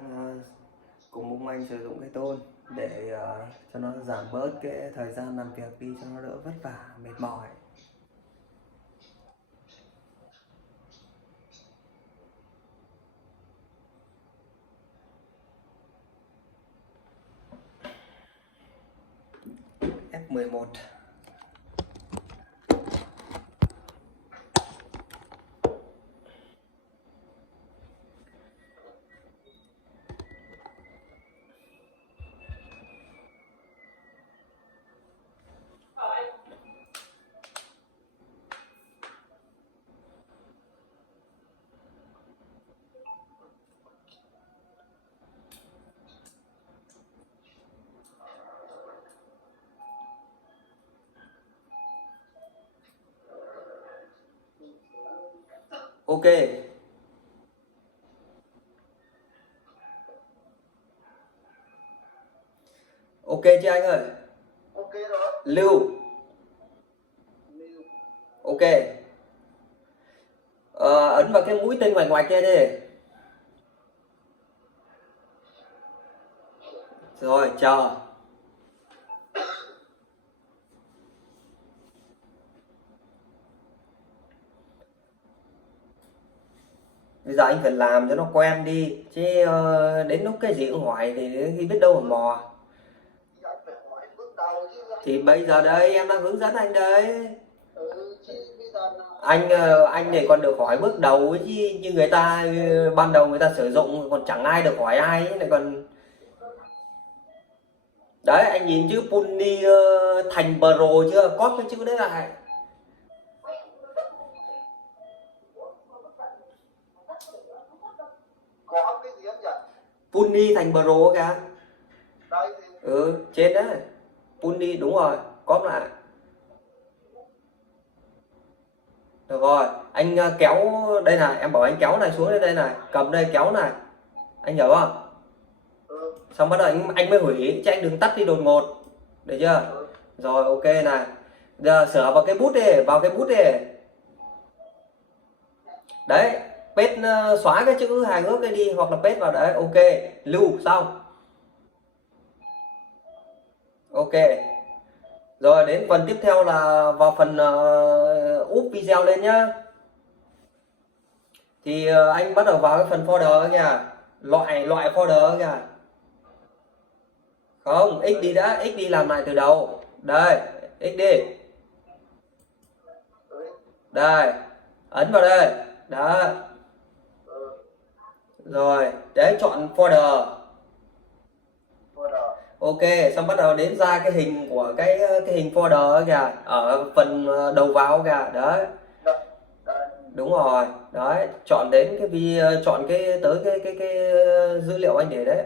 đang cùng bố anh sử dụng cái tôn để cho nó giảm bớt cái thời gian làm việc đi, cho nó đỡ vất vả mệt mỏi. F11. Ok. Ok chưa anh ơi? Ok rồi. Lưu. Ok. Ấn vào cái mũi tên ngoạch ngoạch kia đi. Rồi, chờ. Bây giờ anh phải làm cho nó quen đi, chứ đến lúc cái gì cũng hỏi thì khi biết đâu mà mò. Thì bây giờ đây em đang hướng dẫn anh đây. Anh này còn được hỏi bước đầu ấy chứ, như người ta ban đầu người ta sử dụng còn chẳng ai được hỏi ai ấy, lại còn đấy. Anh nhìn chữ Puni thành Pro chưa, cóp cái chữ đấy lại. Có cái gì em nhỉ? Puni thành Pro kìa. Đây thì Trên đấy. Puni đúng rồi, cóp lại. Được rồi, anh kéo đây này, em bảo anh kéo này xuống đây này, cầm đây kéo này. Anh hiểu không? Xong bắt đầu anh mới hủy, chứ anh đừng tắt đi đột ngột. Được chưa? Rồi ok này. Giờ sửa vào cái bút đi, vào cái bút đi. Đấy, paste xóa cái chữ hài hước đây đi, hoặc là paste vào đấy. Ok, lưu xong. Ok. Rồi đến phần tiếp theo là vào phần úp video lên nhá. Thì anh bắt đầu vào cái phần folder kìa, loại folder kìa. Không, x đi đã, x đi làm lại từ đầu. Đây, x đi. Đây, ấn vào đây. Đó. Rồi, để chọn folder. Ok, xong bắt đầu đến ra cái hình của cái hình folder kìa, ở phần đầu vào kìa, đấy. Đúng rồi, đấy, chọn đến cái chọn cái tới cái dữ liệu anh để đấy.